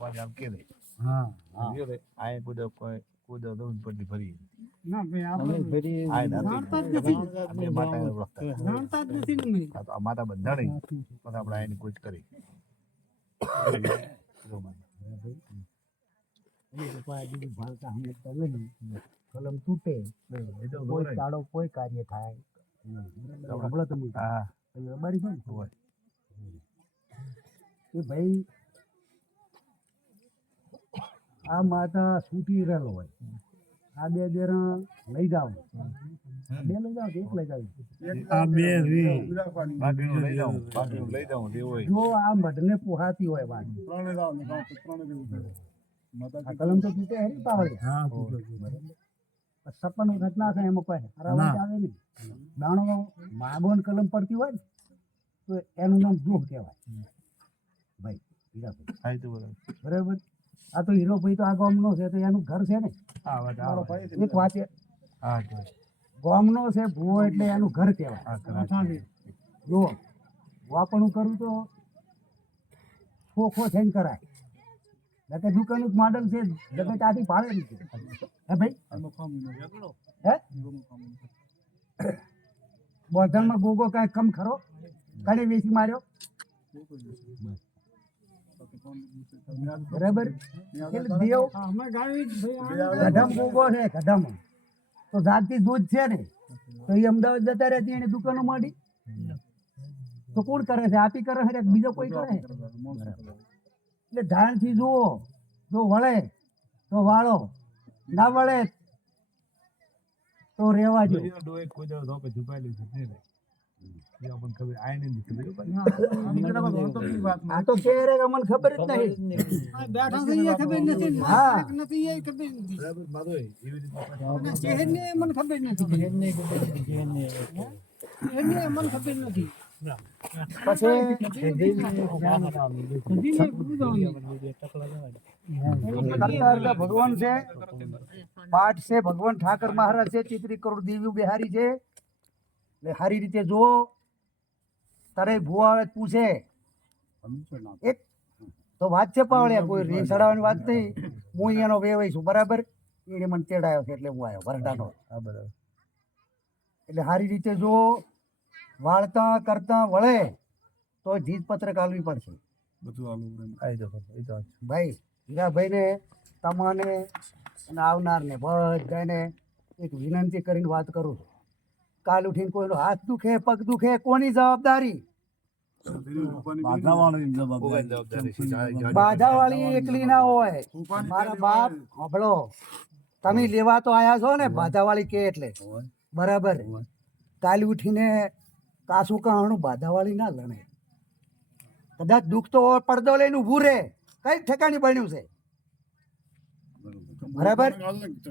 પાછી આમ કે દે હા આ કુદો કોઈ કુદો દઉં પડી ફરી ના ભાઈ આપણે ફરી જાણતા જ નથી જાણતા જ નથી ને આ માતા બંધા નહીં પછી આપણે આની કોઈ કરી કલમ તૂટે કોઈ ચાડો કોઈ કાર્ય થાય હમણાં તમે હા અમારી છે ને હોય કે ભાઈ આ માતા છૂટી રહેલો હોય આ બે બેરા લઈ જાવ બે લઈ જાવ કે એક લઈ જાવ આ બે બાકીનું લઈ જાઉં તે હોય જો આ મઢને પોહાતી હોય વાત આ કલમ તો તૂટે હેરી પાવડે હા સપન ઘટના છે એમાં કોઈ હરાવટ આવે નહીં દાણો માગોન કલમ પડતી હોય ને તો એનું નામ દુઃખ કહેવાય ભાઈ હીરાભાઈ થાય તો બરાબર બરાબર આ તો હીરોભાઈ તો આ ગામનો છે તો એનું ઘર છે ને હા વાત એક વાત હા ગામનો છે ભૂવો એટલે એનું ઘર કહેવાય જો વાપણું કરું તો ખોખો થઈને કરાય એટલે દુકાનનું મોડલ છે જગત આથી ભાડે નહીં હે ભાઈ હે બોધણમાં ગોગો કાંઈ કમ ખરો કને વેચી માર્યો બરાબર એટલે દેવ ગધમ ગોગો છે ગધમ તો જાતથી દૂધ છે ને તો એ અમદાવાદ જતા રહેતી એને દુકાનો માંડી તો કોણ કરે છે આપી કરે છે બીજો કોઈ કરે છે એટલે ધ્યાનથી જુઓ જો વળે તો વાળો ના વળે તો રેવા જો ડોય કોઈ દો ધોકે છુપાયેલી છે ને એ આપણને ખબર આય નહીં ખબર આ તો કે રે અમને ખબર જ નહીં બેઠા છે એ ખબર નથી હા નથી એ ખબર નથી બરાબર મારો એવી રીતે ચહેરને મને ખબર નથી ચહેરને ખબર મને ખબર નથી ભગવાન છે પાઠ છે ભગવાન ઠાકર મહારાજ છે ચિત્રી કરોડ દેવી બિહારી છે એટલે સારી રીતે જુઓ તારે ભૂવા આવે પૂછે એક તો વાત છે પાવળિયા કોઈ રીંગ ચડાવવાની વાત નહીં હું અહીંયાનો વેવાઈ છું બરાબર એને મને તેડાયો છે એટલે હું આવ્યો વરડાનો હા બરાબર એટલે સારી રીતે જુઓ વાળતા કરતા વળે તો જીત પત્રક આલવી પડશે બધું આવી જાવ એ તો ભાઈ હીરાભાઈને તમને અને આવનારને બધાને એક વિનંતી કરીને વાત કરું છું કાલ ઉઠીને કોઈનો હાથ દુખે પગ દુખે કોની જવાબદારી બાધાવાળી એકલી ના હોય મારા બાપ સાંભળો તમે લેવા તો આયા છો ને બાધાવાળી કે એટલે બરાબર કાલ ઉઠીને કાસું કહાણું બાધાવાળી ના લણે કદાચ દુઃખ તો પડદો લઈને ઊભું રહે કઈ ઠેકાણી બન્યું છે બરાબર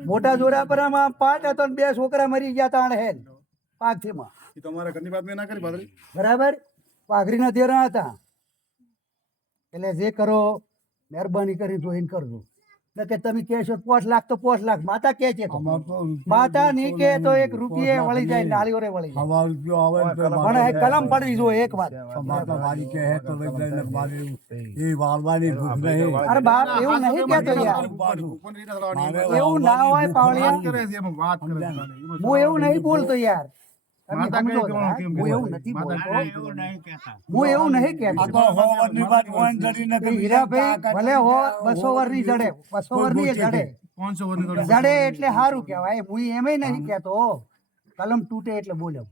મોટા જોરાપરામાં 5 હતો ને 2 છોકરા મરી ગયા તાણ હેલ પાકથીમાં તમારા ઘરની વાત મેં ના કરી બાદરી બરાબર પાઘરીના દેરા હતા એટલે જે કરો મહેરબાની કરી જોઈને કરજો એટલે કે તમે કહેશો 5 લાખ તો 5 લાખ માતા કે છે માતા નહીં કે તો 1 રૂપિયે વળી જાય નાળીઓરે વળી જાય પણ એ કલમ પડવી જોઈએ એક વાત માતા વાળી કે હે તો લઈ જઈને મારી એ વાળવાની ભૂખ નહીં અરે બાપ એવું નહીં કહેતો યાર એવું ના હોય પાવળિયા હું એવું નહીં બોલતો યાર હું એવું નથી બોલતો હું એવું નહીં કહેતો હીરાભાઈ ભલે હો 200 વર્ષની જડે 200 વર્ષની જડે જડે એટલે સારું કહેવાય હું એમેય નહીં કહેતો કલમ તૂટે એટલે બોલ્યો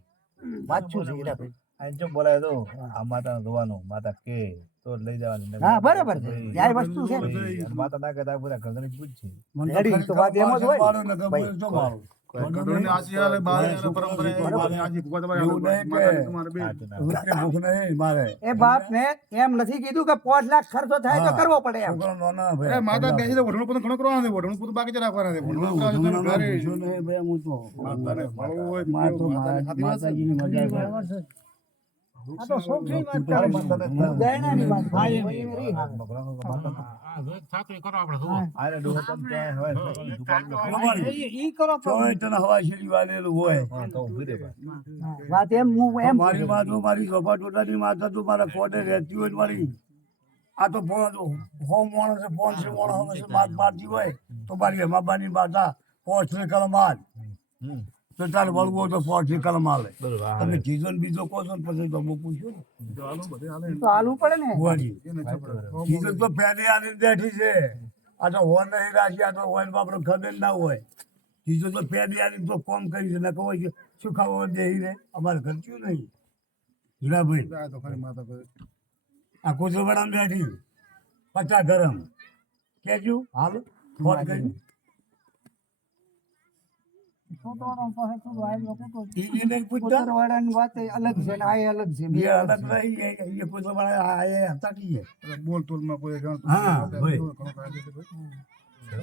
વાત શું છે હીરાભાઈ આ જો બોલાય તો આ માતા જોવાનું માતા કે તો લઈ જવાની હા બરાબર છે ન્યાય વસ્તુ છે માતા ના કહેતા પૂરા ઘરની પૂછ છે રેડી તો વાત એમ જ હોય એ બાપ ને એમ નથી કીધું કે 5 લાખ ખર્ચો થાય તો કરવો પડે એમ માતા કહે છે વઢણું પોતે ઘણો કરવાનો છે વઢણું પોતે બાકી જ રાખવાના છે આ તો સોખી વાત કરે દયાની વાત આને ડોહો તમ ક્યાં હોય ઈ કરો તો ઊભી દે વાત એમ હું એમ મારી માતા મારી સોફા ટોટાની માતા તો મારા કોડે રહેતી હોય મારી આ તો હો માણસ છે 500 માણસ હશે મારતી હોય તો મારી માબાની બાધા 500 કલમ આજ તો તારે વળવું હોય તો 500 કલમ આલે તમે ચીજો ને બીજો કહો છો ને પછી તો હું પૂછ્યું ને તો હાલવું પડે ને ભુવાજી ચીજો તો પહેલી આની બેઠી છે આ તો હોન નહીં રાખી આ તો હોન બાપરો ખબર ના હોય ચીજો તો પહેલી આની તો કોમ કરી છે ને કહો છે શું ખાવા દેહી રે અમારે ખર્ચ્યું નહીં હીરાભાઈ આ કોચરવાડા બેઠી 50 ગરમ કેજુ હાલ ફોન કરી ઈ નહીં પૂછતા વાળાની વાત અલગ છે ને આ અલગ છે એ અલગ રહી એ કોચરવાડા આ એ હતાટી છે બોલ તોલમાં કોઈ હા ભાઈ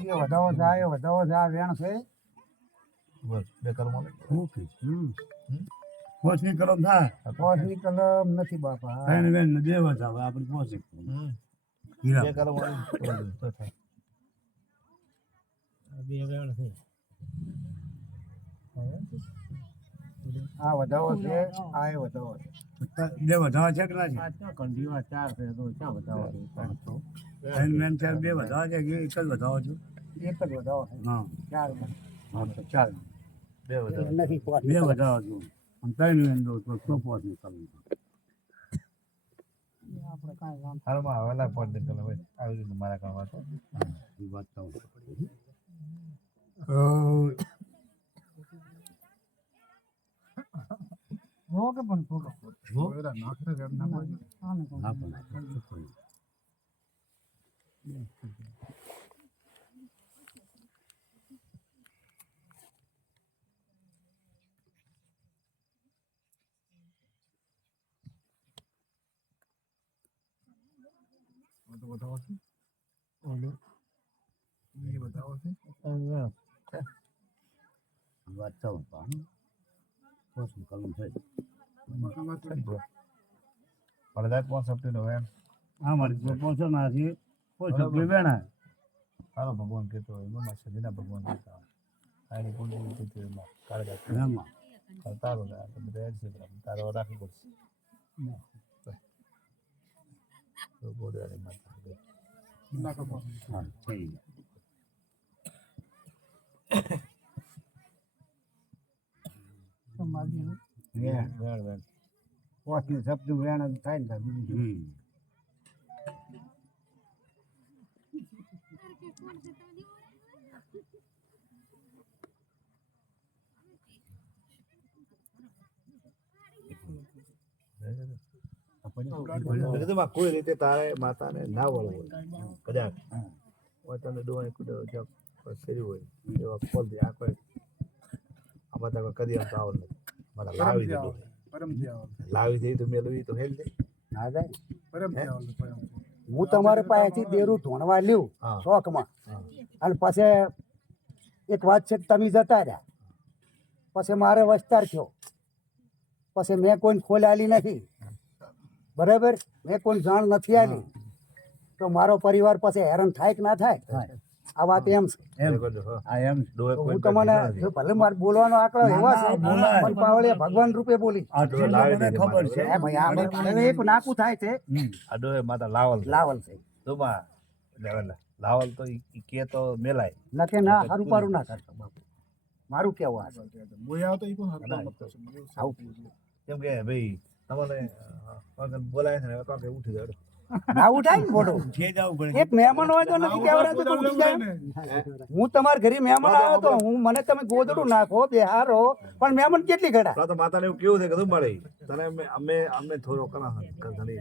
એ વધાવો છે આ વધાવો છે આ વેણ છે ઓકે પોચની કલમ થાય પોસની કલમ નથી બાપા ત્રણ વેન ને દેવા જ આવે આપણે પોચી હીરા આ વધાવો છે આ એ વધાવો છે બે વધાવા છે કે ના છે કંઠીમાં 4 છે તો ક્યાં વધાવો ત્રણ વેન ચાર બે વધાવા છે કે એક જ વધાવો છો એક જ વધાવો છે હા 4 હા તો ચાલ નથી પોસ બે વધાવા છો અને ત્રણ વેન દો તો પોચની કલમ આપણે કાંઈ વાંધો હાલમાં આવેલા પણ નીકળ ભાઈ આવી રીતે મારા કામ હતો એ વાત તો જો કે પણ થોડો નાખે આને કહું. હા પણ બતાવો છે એ બતાવો છે વાત તો પોચની કલમ છે પડદા કોણ સપટી નો એમ હા મારી જો પહોંચો ના છે કોઈ સભ્ય બેના સારો ભગવાન કહેતો હોય એમાં સદીના ભગવાન કહેતા હોય આની કુંડલી કીધી એમાં કાળજા એમાં તારો તો બધા એડ છે તારો રાખવી પડશે તો બોડવાની માતા હા થઈ સંભાળી ગયા પોચની શબ્દ વેણ થાય ને તાર બીજું કોઈ રીતે તારે માતાને ના વળવું કદાચ તને ડોહાઈ કુદો શેરી હોય એવા ખોલ દે આ કોઈ આમાં તમે કદી આમ તો આવડ નથી મારા લાવી દે લાવી દે તો મેળવી તો હેલ દે ના જાય હું તમારી પાસેથી દેરું ધોણવા લ્યું હા. શોખમાં અને પછી એક વાત છે કે તમે જતા રહ્યા પછી મારે વસ્તાર થયો પછી મેં કોઈ ખોલ આલી નથી બરાબર મેં કોઈ જાણ નથી આલી તો મારો પરિવાર પછી હેરાન થાય કે ના થાય આ વાત એમ છે એમ હા આ એમ ડોહે તો કોઈ હું તમને જો ભલે મારે બોલવાનો આંકડો એવા છે બોલાય. પણ પાવળે ભગવાન રૂપે બોલી આટલું મને ખબર છે હે ભાઈ આ મને એક નાકું થાય છે આ ડોહે માતા લાવલ લાવલ છે તુમા લાવલ તો ઈ કે તો મેલાય નકે ના હારું પારું ના કરતો બાપુ મારું કેવું આ છે કેમ કે ભાઈ તમને બોલાય છે ને કાંકે ઉઠી જાડો ના ઉઠાય ને મોટો જે જવું પડે એક મહેમાન હોય તો નથી કહેવાતું તો ઉઠી જાય હું તમારા ઘરે મહેમાન આવ્યો તો હું મને તમે ગોદડું નાખો બેહારો પણ મહેમાન કેટલી ઘડા તો માતાને એવું કેવું છે કે તું મળે તને અમે થોડો ઘણી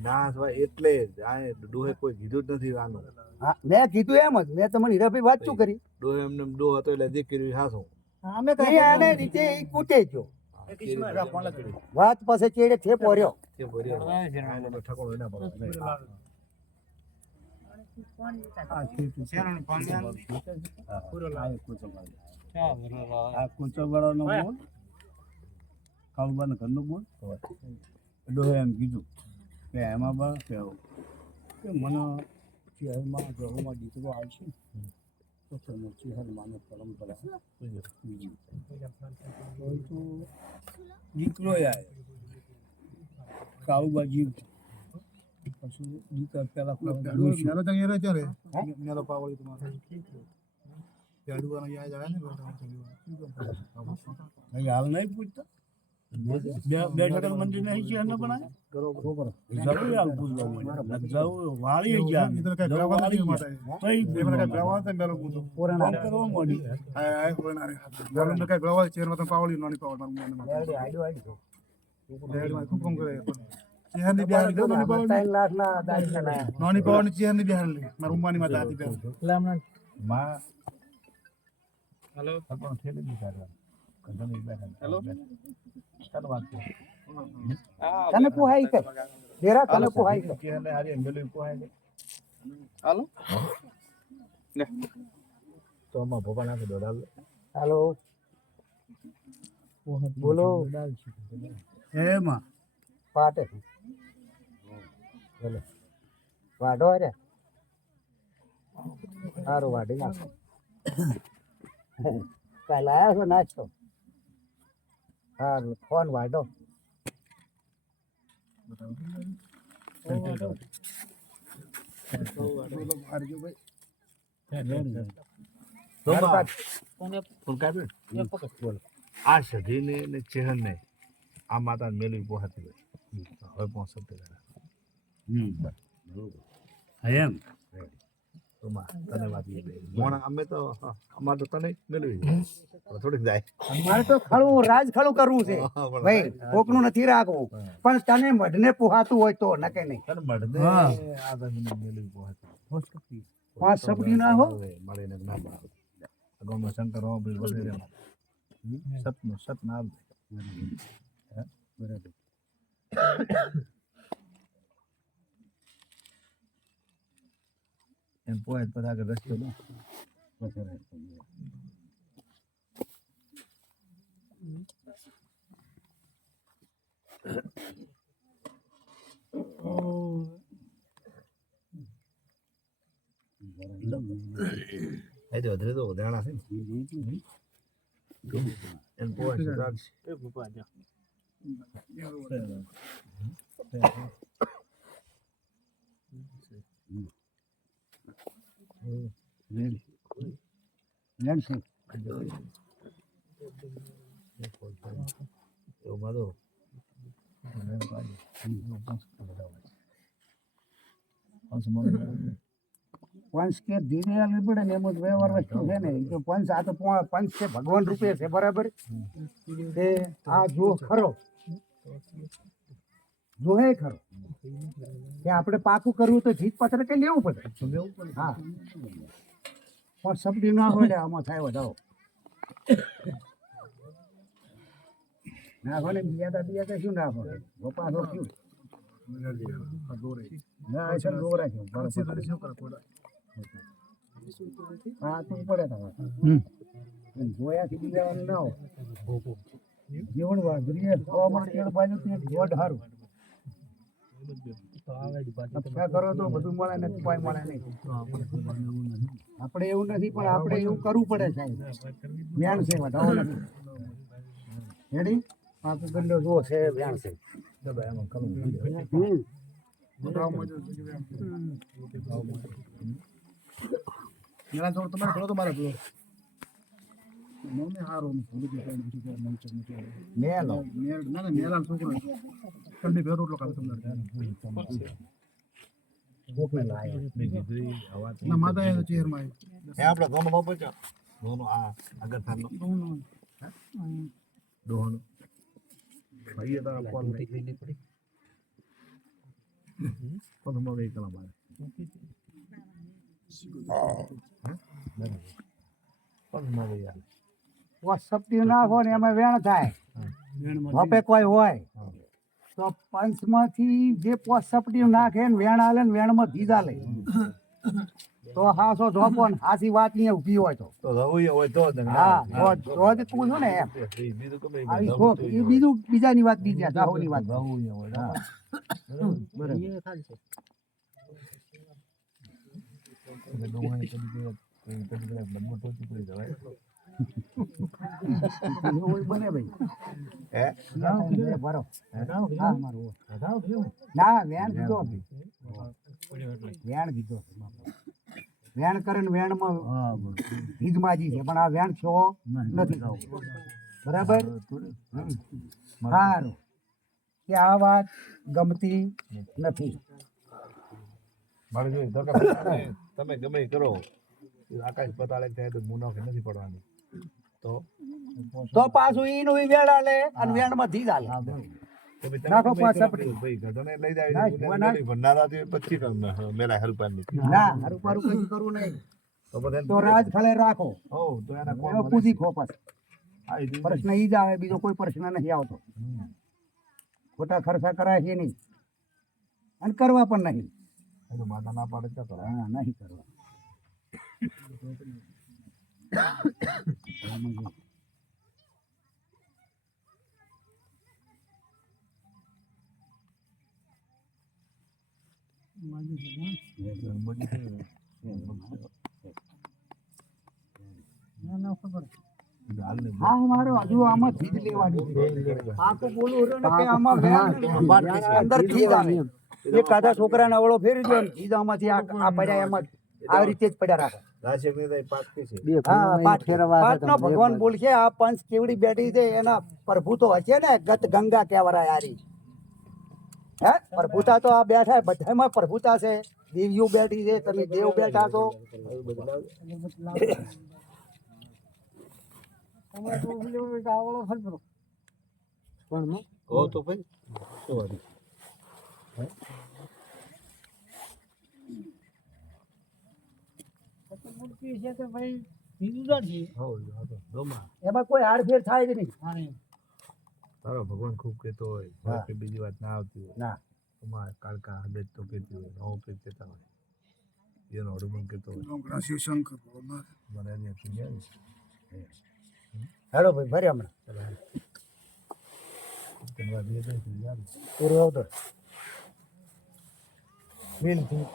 ના હોય એટલે ડોહે કોઈ કીધું જ નથી આનું હા મેં કીધું એમ જ મેં તમને હીરાભાઈ વાત શું કરી ડોહે એમને ડોહ હતો એટલે દીકરી હાસું નહીં આને રીતે ઈ કૂટે ગયો વાત પાસે ચેડે થેપો રહ્યો તે ભર્યો ઠકોડો ના પડે આ કોચરવાળાનો બોલ કાળુબાના ઘરનો બોલ ડોહે એમ કીધું કે એમાં બા કે મને શહેરમાં ઘરોમાં દીકરો આવશે તો તમે શહેરમાંનો પરંપરા બીજી તો દીકરો આવ્યો કાળુબા જીવ પછી જીતા પેલા મેલો જંગી રહે ત્યારે મેલો પાવળી તમારે પેડુવાનો યાદ આવે ને નહીં હાલ નહીં પૂછતા બે ઠાકર મંદિર નહીં છે એને બનાય જરૂર હાલ પૂછવા જવું વાળી ગયા એ તો કઈ ગ્રાવા નથી માટે તઈ એ મને કઈ ગ્રાવા નથી મેલો પૂછો કામ કરવા માંડી આ કોના રે મેલો ને કઈ ગ્રાવા ચેર માં પાવળી નોની પાવળ મારું મને લેડ માં ખૂબ કામ કરે ચેર ની બિહાર લીધો નોની પાવળ 3 લાખ ના દાડી ના નોની પાવળ ની ચેર ની બિહાર લી મારું ઉમ્માની માં દાતી પે માં હેલો પણ થેલી બી કાઢવા કંદની બેઠા હેલો ચાલ વાત કર તને પોહાઈ કે દેરા તને પોહાઈ કે કે ને હારી મેલું પોહાય ને હાલો લે તો માં ભોપા નાખી દો ડાલ હાલો બોલો એમાં પાટે બોલો વાડો રે સારું વાડી નાખો કાલ આવ્યા છો નાસ્તો સારું ફોન વાડો તો માં ફૂલ કાપ્યું બોલ આ સધીને ને ચેહનને આ માતા મેલું પોહાતી હોય હવે પહોંચતી એમ તો માં તને વાત મોણા અમે તો અમાર તો તને મેળવી થોડીક જાય મારે તો ખળું રાજ ખળું કરવું છે ભાઈ કોકનું નથી રાખવું પણ તને મઢને પોહાતું હોય તો નકે નહીં તને મળને હા. આ તને મેળવી પોહાતી 5 સપડી ના હો મળીને ના બાળ અગોમાં શંકર હો ભાઈ વગેરે સતનું સત ના બરાબર એમ પોહે પર આગળ રસ્તો ને એ તો અધરે તો ઉદાહરણ છે ને એમ પોહે સુધારશે એ ભૂપા જા એવું બધું પંચ કે ધીરે આવી પડે ને એમ જ વ્યવહાર વસ્તુ છે ને એ તો પંચ આ તો પંચ છે ભગવાન રૂપે છે બરાબર તે આ જો ખરો જોહે ખરો કે આપણે પાકું કરવું તો જીત પત્ર કે લેવું પડે હા પણ સબડી ના હોય ને આમાં થાય વધારો નાખો ને બીજા શું નાખો વપાસો શું ના એ સર દોરા છે હા તું પડે તમારે જોયાથી બીજા ના હોય જીવન વાઘરીએ હવામાન તેલ બાજુ તે જોડ હારું અપેક્ષા કરો તો બધું મળે ને કોઈ મળે નહીં આપણે એવું નથી પણ આપણે એવું કરવું પડે સાહેબ વ્યાણ છે વધાવો નથી રેડી પાકું ગંડો જો છે વ્યાણ છે એમાં કરું મેલા જોડ તમારે ઘણો તમારે પેલો મને હારો ભૂલી ગયો મેલો ના મેલા છોકરો કંડી ભેરો એટલો કાલે તમને કોકને લાયો ના માતા એ ચેર માં એ આપણે ધોનો બાપુ છે ધોનો આ આગળ થાનો દોહનો ભાઈએ તારા કોલ નહીં પડી કોણ મો ગઈ કલા મારે કોણ મો ગઈ યાર સપટી ના હોય ને એમાં વેણ થાય વપે કોઈ હોય તો પંચમાંથી જે સપટી નાખે ને વેણ આલે ને વેણમાં ધીજા લે તો હાસો ધોપો ને હાસી વાત ની ઊભી હોય તો રહું હોય તો જ હા તો જ તું છું ને એમ બીજું તો કઈ આવી ખોખ એ બીજું બીજાની વાત બીજા જાહોની વાત રહું હોય હા બરાબર બને ભાઈ હે બરો હા મારું ના વેણ દીધો વેણ દીધો છે બાપુ. વેણ કરે ને વેણમાં ભીજમાજી છે પણ આ વેણ છો નથી ખાવું બરાબર. સારું કે આ વાત ગમતી નથી. મારે જોઈએ તમે ગમે એ કરો આકાશ પતાળે થાય તો મુનાફે નથી પડવાની તો પાછું ઈનું ઈ વેણ આલે અને વેણમાં ધીજ આલે. નાખો પાંચ સપટી. ભાઈ ઘટોને લઈ ના, જાય ભગવાન. ભંડારાથી 25 મેલા હરપાની ના હારું પારું કશું કરવું નહીં તો બધા તો રાજ ખળે રાખો. હો તો એના કોણ એનો કૂદી ખોપસ. આ ઈ પ્રશ્ન ઈ જ આવે બીજો કોઈ પ્રશ્ન નથી આવતો. ખોટા ખર્ચા કરાય છે નહીં અને કરવા પણ નહીં. એ તો માતા ના પાડે છે હા નહીં કરવા. હા મારો હજુ આમાં થી જ લેવાની છે. આ તો બોલું રહ્યો ને કે આમાં વેણ અંદર થી જ આવે. એક કાધા છોકરાને અવળો ફેરી દો ને થી જ આમાંથી આ પડ્યા એમાં આવી રીતે જ પડ્યા રાખે. રાશિક ની તો પાકતી છે હા પાટનો ભગવાન બોલશે આ પંચ કેવડી બેઠી છે એના પ્રભુ તો હશે ને ગત ગંગા કેવરાય હારી. હે પ્રભુતા તો આ બેઠા બધામાં પ્રભુતા છે. દેવીઓ બેઠી છે તમે દેવ બેઠા છો. હો તો ભાઈ શું વારી હો આ તો રોમા એમાં કોઈ હારફેર થાય જ નહીં. તારો ભગવાન ખૂબ કહેતો હોય કે બીજી વાત ના આવતી હોય ના તમારે કાળકા હદત તો કહેતી હોય નવો કહેતા હોય એનો હડુમન કહેતો હોય રાશિ શંકર ભગવાન. મને એની સમજાય હેલો ભાઈ ભરે હમણાં ધન્યવાદ એ તો સમજાય પૂરો આવતો બિલથી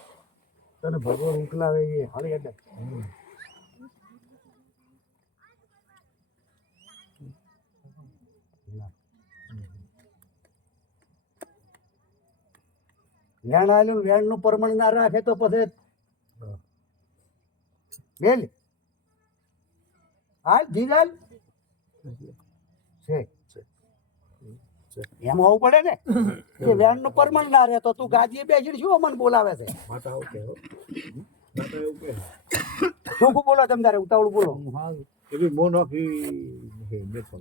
તને ભગવાન ઉકલાવે એ હળી એટલે વેણ આલ્યું વેણ નું પ્રમાણ ના રાખે તો પછી બેલ હાલ જીગાલ છે એમ હોવું પડે ને કે વેણ નું પ્રમાણ ના રહે તો તું ગાદીએ બેસીને શું અમને બોલાવે છે. માતા આવું કે હો માતા એવું કે શું બોલો તમે તારે ઉતાવળું બોલો. એ બી મો નોખી બેઠો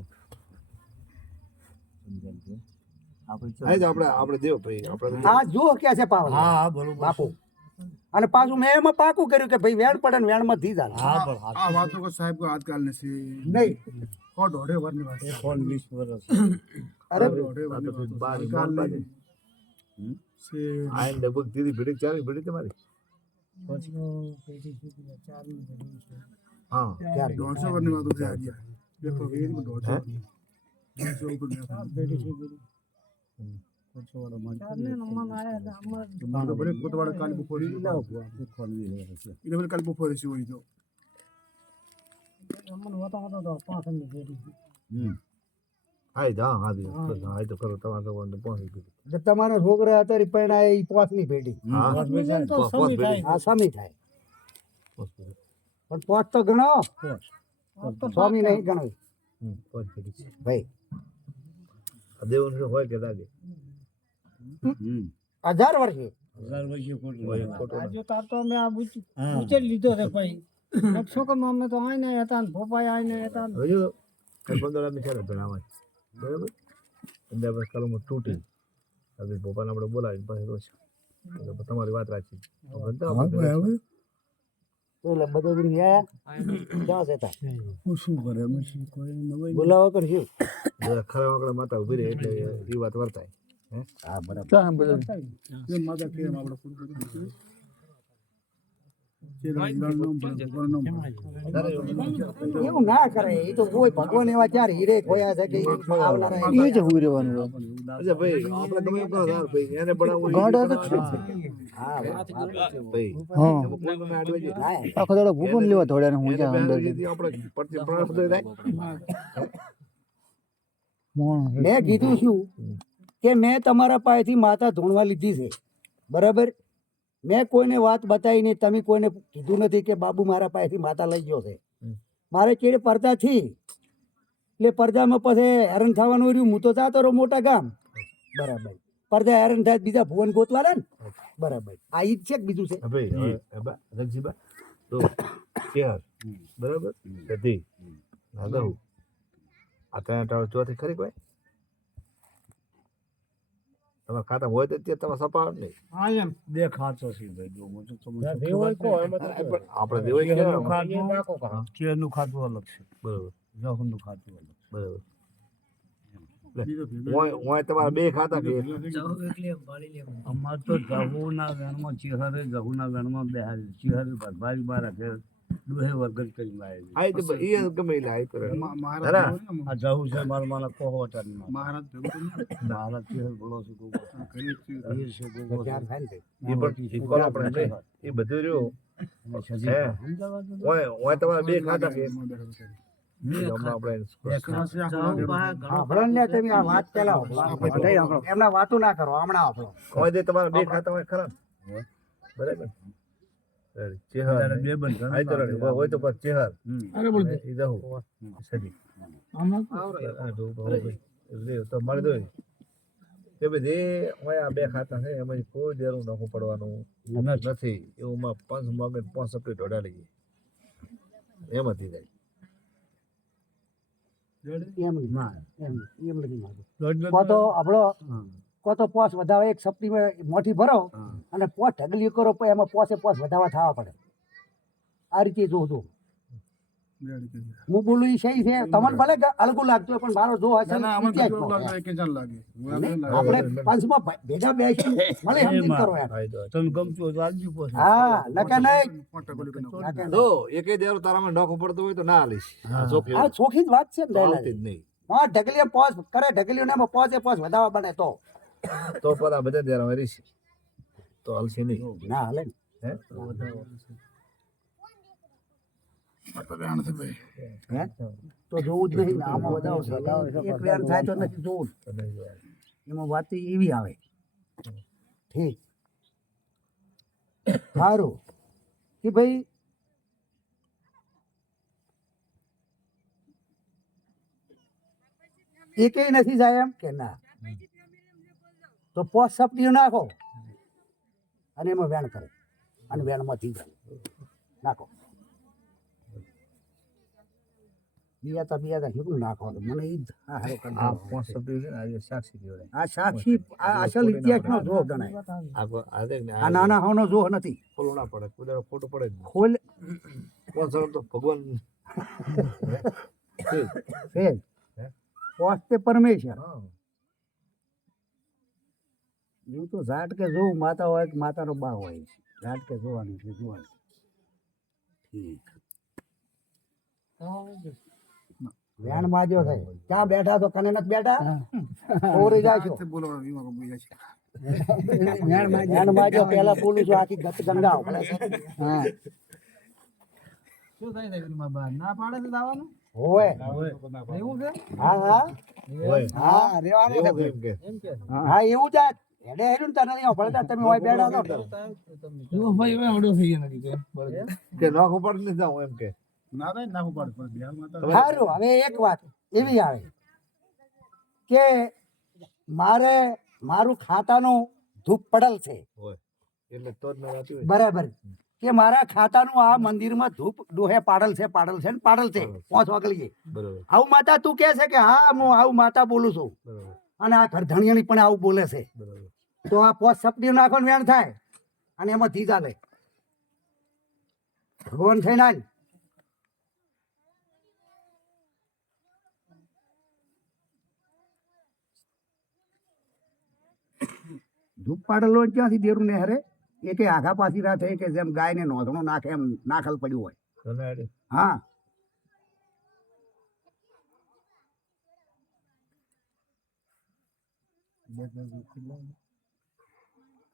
આપણે દેવ ભાઈ આપણે હા જુઓ ક્યાં છે પાવર. હા બરોબર બાપુ અને પાછું મેં એમાં પાકું કર્યું કે ભાઈ વેણ પડે ને વેણમાં ધી જાય હા બરાબર આ વાતો કો સાહેબ કો આજકાલ નથી નહીં. કો દોઢે વર્ષની વાત છે. અરે દોઢે વર્ષની વાત છે. આજકાલ નહીં. છે આઈને લગભગ ધીરી ભીડી ચાલી ભીડી તમારી હા 150 વર્ષની વાતો છે આજે. દેખો વેદ માં 150 વર્ષની. 150 ઉપર ની વાત. તો બરે કોટવાડા કાલ બપોરી એટલે બરે કાલ બપોરે છે હોય તો હા તો કરો તમારે તો પહોંચી ગયું એટલે તમારા છોકરા અત્યારે પરણાય એ પોસની પેઢી હા આ સ્વામી થાય પણ પોસ તો ગણાવો સ્વામી નહીં ગણાવી ભાઈ. દેવન હોય કે લાગે 1000 વર્ષે હજુ કઈ 15 આદમી છે ને ભણાવવા બરાબર 15 વર્ષ કાલમાં તૂટી હવે ભોપાને આપણે બોલાવીને પછી રોજ એટલે તમારી વાત રાખી એટલે બધો બધી ક્યાં છે તાર? શું કરે અમે શું કોઈ નવાઈ બોલાવો તો શું ખરા વાકડા માતા ઉભી રહે એટલે એ વાત વર્તાય હા બરાબર. એ માતા કેમ આપણે પૂરું કર્યું છે ભગવાનનું એવું ના કરે એ તો કોઈ ભગવાન એવા ચાર હીરે ખોયા છે કે આવનારા અચ્છા ભાઈ આપણે તમે એમ કરો યાર ભાઈ એને બનાવવું હા ભાઈ એમાં કોઈ મને આડવે છે આખો દાડો ભૂખો લેવા થોડા ને હું એને પહેલું જેથી આપણે પરથી પ્રાણ બધો થાય મેં કીધું શું કે મેં તમારા પાસેથી માતા ધોણવા લીધી છે બરાબર મેં કોઈને વાત બતાવી નહીં, તમે કોઈને કીધું નથી કે બાબુ મારા પાસેથી માતા લઈ ગયો છે. મારે કેડે પડતા થી એટલે પડદામાં પછી હેરાન થવાનું રહ્યું. હું તો જાતો રહું મોટા ગામ, બરાબર. પડદા હેરાન થાય બીજા ભુવન ગોતવાના ને, બરાબર. આ ઈ જ છે કે બીજું છે? હા ભાઈ હવે બા રણજીતબા તો કેર બરાબર સધી ના દઉં આ ત્યાં ટાળો ચોથી ખરી કોઈ તમારા ખાતા હોય તો ત્યાં તમે સપાવ નહીં. હા એમ બે ખાતો છે ભાઈ જો હું તો તમને પણ આપણે દેવાય કેળનું કે ખાતું કેળનું ખાતું અલગ છે, બરોબર જહુનું ખાતું અલગ છે. બરોબર ઓય તમારા બે ખાતા કે અમાર તો જહુના વેણમાં ચિહરે જહુના વેણમાં બે ચિહરે ભરભારી બારા ઘેર દુહે વગર કરી લાવી. આઈ તો એ ગમે એટલે આઈ કરે આ જહુ છે મારા મારા કોહો ચાલી મહારાજ મારા ચિહર બોલો છે ગોગો વીર છે ગોગો ચાર થાય ને. એ પણ એ કોણ આપણે નહીં. એ બધું રહ્યું હે ઓય તમારા બે ખાતા કે સાંભળો ને તમે આ વાત ચલાવો, બધાય સાંભળો. એમના વાતો ના કરો, હમણાં સાંભળો. હોય તે તમારા બે ખાતા હોય ખરા બરાબર ચેહર બે બંધ આઈ તો રેડી હોય તો પછી ચેહર અરે બોલ એ દહુ સદી તો મળી દો તે બધી હોય આ બે ખાતા છે એમાં કોઈ દેરું નાખવું પડવાનું નથી. એવું માં 5 મગજ 5 સપલી ઢોળા લઈએ એમાંથી જાય એમ નહીં, એમ નથી માગું. કો તો આપણો કો તો પોસ વધાવે એક સપ્તીમાં મોટી ભરો અને પોસ ઢગલી કરો પણ એમાં પોસે પોસ વધાવા થવા પડે. આ રીતે જોજો. હું બોલું એ સહી છે, તમને ભલે અલગું લાગતું હોય પણ મારો જો હશે આપણે પંચમાં ભેગા બેસી મળે સમજી કરો એમ. તમે ગમતું હોય તો આજુ પોસ હા નકે નહીં. તો એકે દેરું તારામાં નોખું પડતું હોય તો ના હાલીશ ચોખ્ખી આ ચોખ્ખી જ વાત છે ને હાલતી જ નહીં. હા ઢગલીએ પોસ કરે, ઢગલીઓને એમાં પોસે પોસ વધાવા બને તો પર આ બધા દેરા વરીશ તો હાલશે નહીં ના હાલે ને. હે હે તો જોવું જ નહીં. આમાં વધાવો છે એક વેર થાય તો નથી જોવું જ. એમાં વાત એવી આવે. ઠીક સારું કે ભાઈ એકેય નથી જાય એમ કે ના, તો પોસ સપટીઓ નાખો અને એમાં વેણ કરે અને વેણમાંથી જાય નાખો. બિયાતા શું નાખો મને ઈ જ હારો કરી આ નાખો. 5 સપલી છે ને આ સાક્ષી કહેવાય. આ સાક્ષી આ અસલ ઇતિહાસનો જો ગણાય. આ દેખ ને આ નાના હોનો જો નથી. ખોલું ના પડે કુદર ખોટું પડે જ નહીં. ખોલ કોણ સર તો ભગવાન છે. છે પોસ તે પરમેશ્વર. હા હું તો ઝાટ કે જોઉં માતા હોય કે માતાનો બા હોય, ઝાટ કે જોવાનું છે જોવાનું. ઠીક વેણ માજો થાય ક્યાં બેઠા તો કને નથી બેઠા ઓરી જાશો. વેણ માજો પહેલા બોલું છું આખી ગત ગંગાઓ. હા શું થાય ના પાડે તો દાવાનું હોય એવું છે હા હા હોય હા રેવાનું છે એવું કેમ કે એમ કે હા એવું જ આ. હેડે હેડું તને નહીં ભળતા તમે હોય બેઠા તો ભાઈ હવે આવડો થઈ ગયા નથી કે નોખું પડતું નથી જાઉં એમ કે સારું. હવે એક વાત એવી આવે કે મારે મારું ખાતાનું ધૂપ પડેલ છે, હોય એટલે તો જ મેં વાંચ્યું હોય. બરાબર કે મારા ખાતાનું આ મંદિરમાં ધૂપ ડોહે પાડલ છે ને પાડલ છે 5 વાગલીએ. બરોબર આવું માતા તું કહે છે કે હા હું આવું માતા બોલું છું બરોબર અને આ ઘરધણિયાની પણ આવું બોલે છે, બરોબર તો આ 5 સપટીઓ નાખો ને વેણ થાય અને એમાં ધીજા લે ભગવાન થઈને આલ. ધૂપ પાડેલો હોય ક્યાંથી દેરું ને હરે એ કે આઘા પાછી રાતે કે જેમ ગાયને નોંધણું નાખે એમ નાખલ પડ્યું હોય. તને આડે હા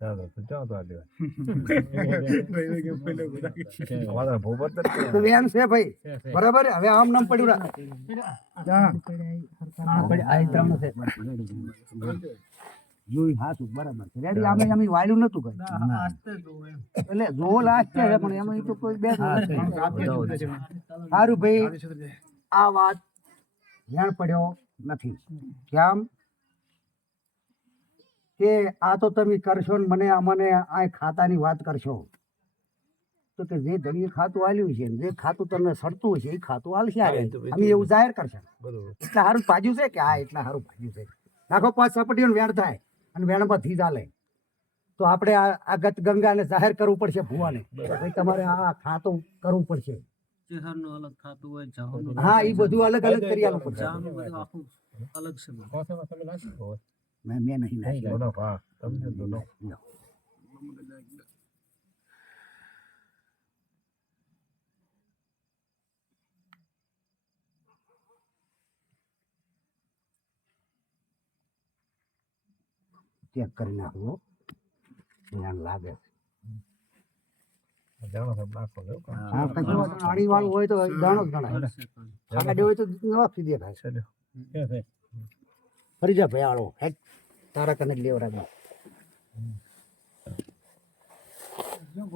ચાલો તો ચાલો તો આડે અમારા ભોપર તો તો વેણ છે ભાઈ બરાબર. હવે આમ નામ પડ્યું આ ત્રણ છે. જોઈ હાચું બરાબર છે રેડી અમે અમે વાયલું નતું કઈ એટલે જો લાસ્ટ છે પણ એમાં તો કોઈ બે સારું ભાઈ આ વાત ધ્યાન પડ્યો નથી કેમ કે આ તો તમે કરશો ને મને અમને આ ખાતાની વાત કરશો તો કે જે ધણીએ ખાતું આલ્યું છે ને જે ખાતું તમને સડતું છે એ ખાતું આલશે અમે એવું જાહેર કરશે બરોબર એટલે સારું ભાજ્યું છે કે હા એટલા સારું ભાજ્યું છે નાખો 5 સપટીઓ વેણ થાય અને વેણમાં થી ચાલે તો આપણે આ ગત ગંગાને જાહેર કરવું પડશે ભુવાને કે ભાઈ તમારે આ ખાતું કરવું પડશે હા એ બધું અલગ અલગ કરી આલવું પડશે મેં નહીં નાખ્યું. નો હા સમજો તો નો ચેક કરી નાખવો ધ્યાન લાગે જાણો સાહેબ નાખો લો હા કશું આડી વાળું હોય તો દાણો જ ગણાય આડી હોય તો નવાથી દેખાય ફરી જા ભાઈ આળો હેડ તારા કને જ લેવડાવી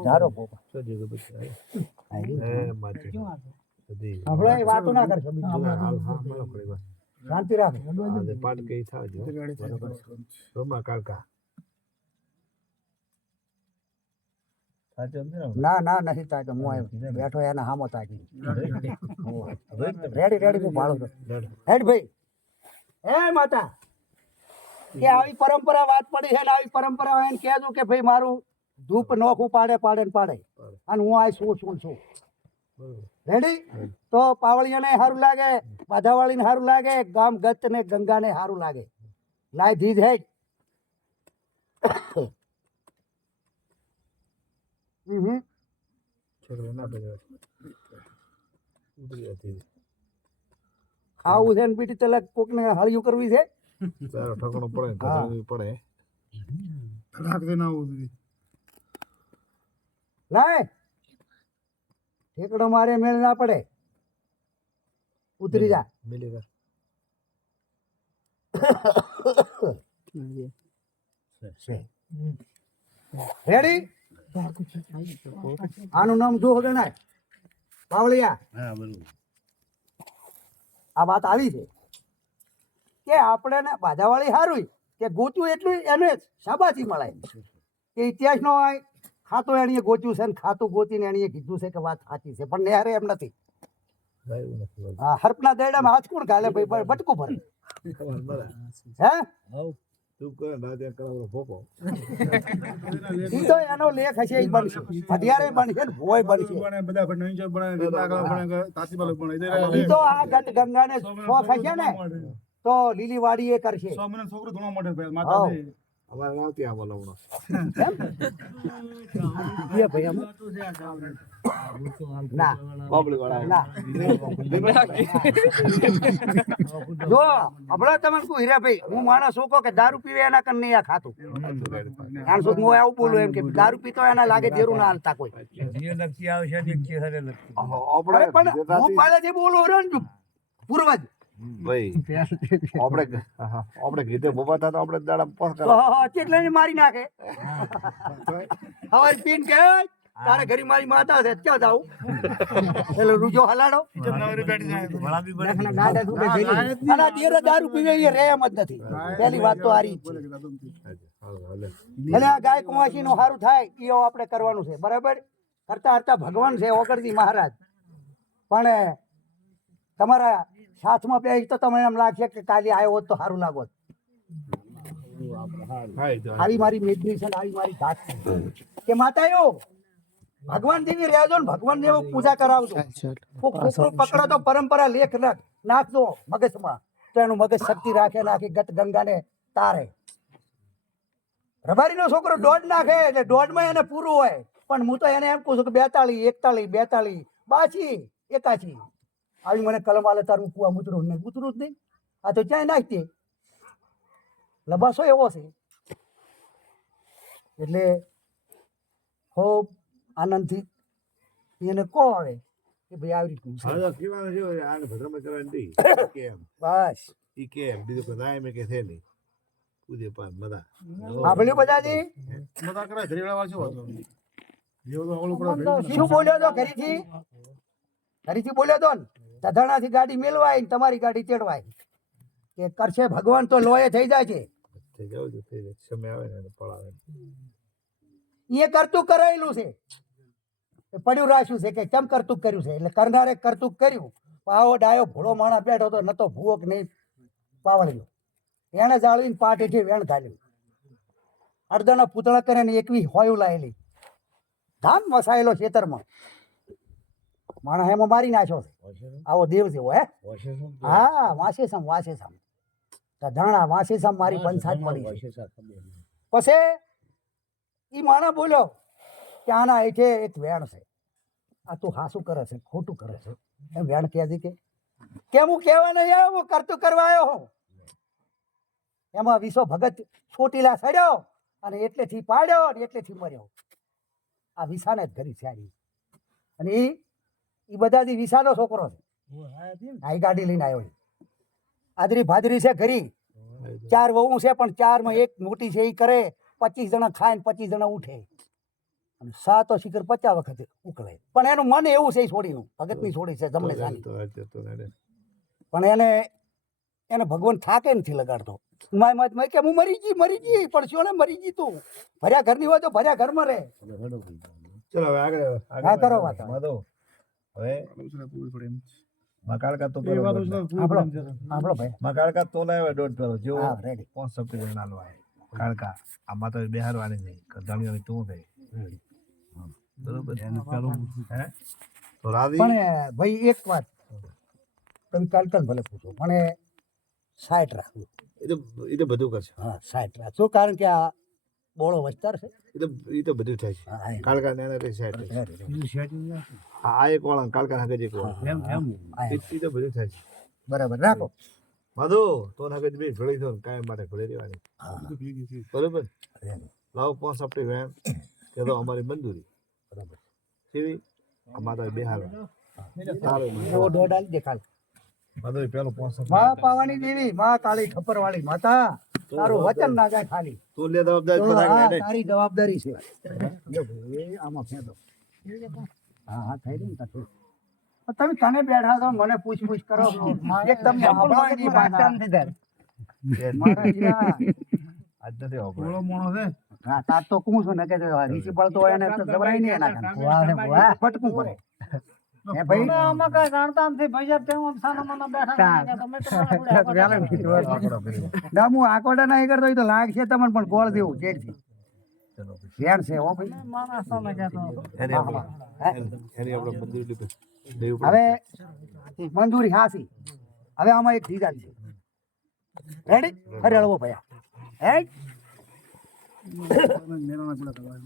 જારો પોપા સજી ગયો પછી આઈ એ માચી સજી આપણે એ વાતો ના કરશો બીજું હા મને પડી વાત શાંતિ રાખો આ પાટ કઈ થાજો બરોબર રોમા કાકા સાચો ને ના ના નથી તાકે હું આવ્યો બેઠો એના હામો તાકી રેડી રેડી હું ભાળું છું હેડ ભાઈ એ માતા કે આવી પરંપરા વાત પડી છે ને આવી પરંપરા એને કહેજો કે ભાઈ મારું ધૂપ નોખું પાડે પાડે ને પાડે અને હું આ શું છું રેડી તો પાવળિયાને સારું લાગે બાધાવાળીને સારું લાગે ગામ ગત ને ગંગાને સારું લાગે લાય ધીજ હેડ છોકરો ના પડ્યો ઉતરી હતી ખાવું છે ને પીટી તલક કોકને હળિયું કરવી છે તારો ઠકણો પડે કચરી પડે રાખ દે ના હોવું જોઈએ. લાય ઠેકડો મારે મેળ ના પડે ઉતરી જા મિલી કર રેડી આનું નામ જો ગણાય પાવળિયા હા બરોબર આ વાત આવી છે કે આપણે ને બાધાવાળી હારું કે ગોચ્યું એટલું એને શાબાશી મળે કે ઇતિહાસનો હોય ખાતું એણીએ ગોચ્યું છે ને ખાતું ગોતીને એણીએ કીધું છે કે વાત સાચી છે પણ નેહરે એમ નથી ભાઈ નથી હા હરપના દૈડામાં હાથ કોણ ગાલે ભાઈ બટકું ભરે હે તું કરે ના ત્યાં કરાવો ભોપો ઈ તો એનો લેખ હશે ઈ બનશે અઢિયારે બનશે ને ભોય બનશે બને બધા પણ નહીં જો બને દાખલા બને તાતી બાલક બને ઈ તો આ ગત ગંગાને શોખ હશે ને તો લીલી વાડી એ કરશે 100 મહિના છોકરો ધોણા મોઢે ભાઈ માતા હાઉ. છે અમારે ના ત્યાં બોલાવણો એ ભાઈ આમ. ના બાબલી વાળા ના જો હમણાં તમને કહું હીરાભાઈ હું માણસ શું કહું કે દારૂ પીવે એના કન નહીં આ ખાતું કારણ શું હું આવું બોલું એમ કે દારૂ પીતો એના લાગે દેરું ના હાલતા કોઈ અરે પણ હું પહેલેથી બોલું રણજુ પૂર્વજ ભાઈ આપણે ગીતે બોબા હતા તો આપણે દાડા પાસ તો એટલે ને મારી નાખે હવે પીન કે તારે ઘરી મારી માતા છે ક્યાં જાઉં એટલે રૂજો હલાડો અને દેરે દારૂ પીવે એ રે એમ જ નથી પહેલી વાત તો હારી જ છે એટલે આ ગાય કુંવાસી નું સારું થાય એ આપણે કરવાનું છે બરાબર કરતા કરતા ભગવાન છે ઓગરજી મહારાજ પણ તમારા સાથમાં બે તો તમને એમ લાગશે કે કાલે આવ્યો હોત તો સારું લાગોત આવી મારી મેદની છે ને આવી મારી ઘાટ છે કે માતાઓ ભગવાન જેવી રહેજો ને ભગવાન જેવું પૂજા કરાવજો કુકરું પકડો તો પરંપરા લેખ નાખજો મગજમાં તો એનું મગજ શક્તિ રાખે નાખી ગત ગંગાને તારે રબારીનો છોકરો દોઢ નાખે એટલે દોઢમાં એને પૂરું હોય પણ હું તો એને એમ કહું છું કે 42 41 42 82 આવી મને કલમ આલે તારું કુવા મૂતરું ને ઉતરું જ નહીં આ તો ક્યાંય નાખતી લબાસો એવો છે એટલે ખૂબ આનંદથી એને કહો આવે કે ભાઈ આવી રીતનું છે હવે કેવાનું છે આને ભદ્રમાં કરવાની હતી કેમ બસ ઈ કેમ બીજું કોઈ રાય મેં કે છે નહીં ઉદય પાન બધા સાંભળ્યું બધાજી? મજા કરે ઘરેવાળા શું હતો જેવો તો ઓલું પડે શું બોલ્યો તો ઘરેથી? ઘરેથી બોલ્યો તો ને તધાણાથી ગાડી મેલવાય ને તમારી ગાડી ચડવાય કે કરશે ભગવાન તો લોહે થઈ જાય છે. થઈ જાવ તો થઈ જાય સમય આવે ને એને પડાવે એ કરતું કરાયેલું છે, એ પડ્યું રાખ્યું છે કે કેમ કરતું કર્યું છે. એટલે કરનારે કરતું કર્યું. આવો ડાયો ભોળો માણસ બેઠો તો નતો ભૂવો કે નહીં પાવળ્યો, એને જાળવીને પાટેથી વેણ ઘાલ્યું. અડધાના પૂતળા કરે ને 21 હોયું લાયેલી ધામ વસાયેલો ખેતરમાં માણસ એમાં મારી નાખ્યો છે. આવો દેવ જેવો હે. હા વાસેસમ ધાણા વાસેસમ મારી પંચાયત પડી છે. પછી ઈ માણસ બોલ્યો કે આના હેઠે એક વેણ છે, આ તું હાસું કરે છે ખોટું કરે છે. એમ વેણ કહે છે કે હું કહેવા નહીં આવ્યો, હું કરતું કરવા આવ્યો હું. એમાં વિસો ભગત ચોટીલા સડ્યો અને એટલેથી પાડ્યો અને એટલેથી મર્યો. આ વિસાને જ ઘરી છે અને એ બધાથી વિસાનો છોકરો છે. આ ગાડી લઈને આવ્યો છે. આદરી ભાદરી છે ઘરી, 4 વહુ છે પણ 4માં એક મોટી છે. એ કરે 25 જણા ખાય ને 25 જણા ઉઠે અને 7 શિખર 50 વખત ઉકળે. પણ એનું મન એવું છે છોડીનું, ભગતની છોડી છે જમણે સાની. પણ એને ભગવાન થાકે નથી લગાડતો. મેં કે હું મરી ગઈ પણ શું ને મરી ગઈ તું? ભર્યા ઘરની હોય તો ભર્યા ઘરમાં રહે. ચલો હવે આગળ હા કરો વાત. માધવ હવે મકાળકા તો આપણો ભાઈ મકાળકા તો લાવ્યા 1.5 પેલો જો હા રેડી 5 સપ્ટેમ્બર ના લો કાળકા આમાં તો બિહારવાની નહીં કદાણી તું થઈ બરોબર હે તો રાધી પણ ભાઈ એક વાત તમે કાલ ભલે પૂછો મને 60 રાખવું. એ તો બધું કરશે હા 60 રાખજો કારણ કે આ બોળો વિસ્તાર છે. એ તો બધું થાય છે હા કાળકા ને એને સાઈડ આ એક વાળા કાળકા હગે એક વાળા એ તો બધું થાય છે બરાબર રાખો. માધુ તો હગે બે ભળી દો કાયમ માટે ભળી રહેવાની બરોબર. લાવો 5 સપ્ટેમ્બર વેન કે તો અમારી મંજૂરી બરાબર સીવી અમારા બિહાર સારું એવો દોડ આલી દેખાડ. માધુ પેલો 5 સપ્ટેમ્બર માં પાવાની દેવી માં કાળી ખપર વાળી માતા તારું વચન ના જાય ખાલી. તું લે જવાબદારી તો બધા આ લે તારી જવાબદારી છે. જો ભાઈ આમાં ફેંદો. હા થઈ ગયું ને તારું. તમે તને બેઠા છો મને પૂછ કરો એક તમને સાંભળવા નહીં પાછા. મારા જીરા. આજ નથી વાપરો ઓલો મોણો છે હા તાર તો કું છું ને કે રીચી પડતો હોય એને તો જબરાઈ નહીં એના કાન. ફટકું પડે હે ભાઈ આમાં કઈ જાણતા નથી ભાઈ તેમ સાના માના બેઠા તમે ના હું આકોડા નહીં કરતો હોય તો લાગશે તમને પણ ગોળ દેવું જેડથી ધ્યાન છે હો ભાઈ. માણસ ને કહેતો એની આપણે મંદિર દેવ હવે મંજૂરી હાસી. હવે આમાં એક ડીઝલ છે રેડી ફરી હળવો ભયા હે મેરાના ગુડા કરવા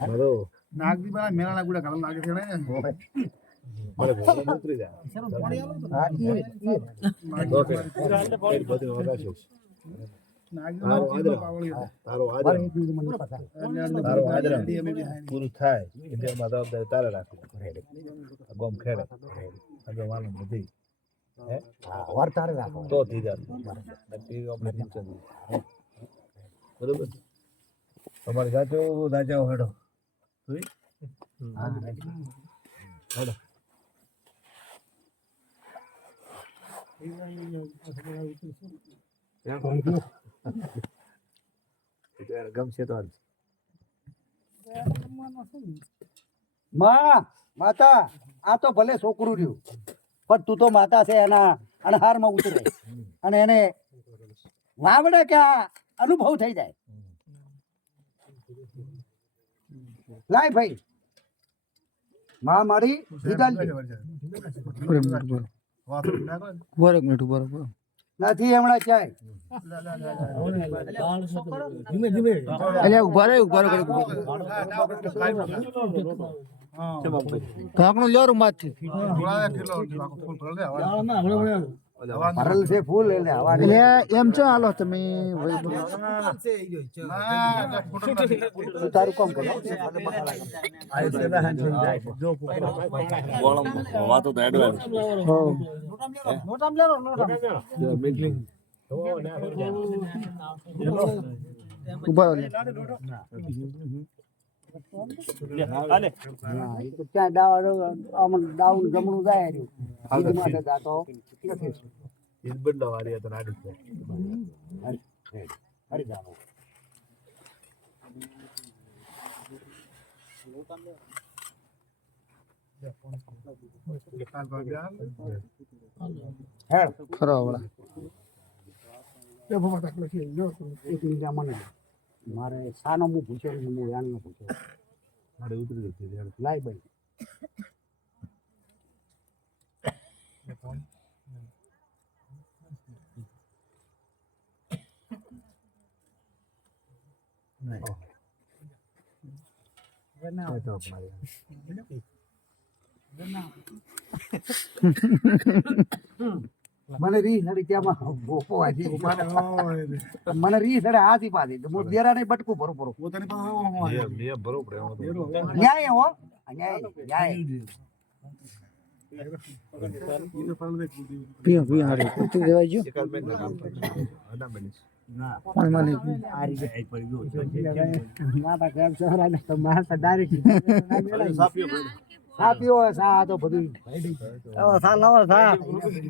માધુ નાગદી બા મેરાના ગુડા કરવા લાગે છે ને મારે ભોળો ઉતરી જાય હા ઈ ઓકે બધું વગાડશો નાગદી ચીજો પાવળી હતો તારો મારે આદર એક મિનિટ મને પસાર. તારો આદર પૂરું થાય એટલે એમાં જવાબદારી તારે રાખવી ગોમ ખેડે આગળ વાળું બધી હે હા વાર તારે રાખો. તો થઈ જાય નક્કી આપણે નીચે બરોબર તમારે સાચો રાજાઓ હેડો હા રેડી. હેડો ગમશે તો માં માતા આ તો ભલે છોકરું રહ્યું પણ તું તો માતા છે એના અણહારમાં ઉતરે અને એને વાવડે કે આ અનુભવ થઈ જાય. લાય ભાઈ માં મારી દીદાલ નથી હમણાં ચાય ભરેલ છે ફૂલ એટલે હવા એમ છો હાલો તમે તારું કામ કરો. વાતો તો એડવાન્સ નોટામ લેરો નોટામ હા, એ તો ત્યાં ડાઉન જમણું જાય રહ્યું. ઈદ માટે જાતો નથી. ઈદ બદલાવાળી હતા નાડી છે. હરી જાનો. હેડ. એ ભમા તાકલો છે જો એક મિનિટ મને મારે સાનો હું પૂછ્યો ને હું યાનો પૂછ્યો મારે ઉતરી ગઈ છે. લાઈ ભાઈ મને રી નડી ત્યાં ભોપો હતી મને રી નડે હાથી પાછી તો હું દેરા ને બટકું ભરું ભરું પોતાની પાસે નિયમ બરોબર ન્યાય હો ન્યાય ન્યાય ઈને પાલ દે કુદી એકાદ મિનિટ કામ અડા બનીશ. આ રીતે એક પડી ગયો માતા કેમ સહરા ને તો માતા ડાયરેક્ટ સાફીઓ સાપીઓ સા તો બધું સા લાવો સા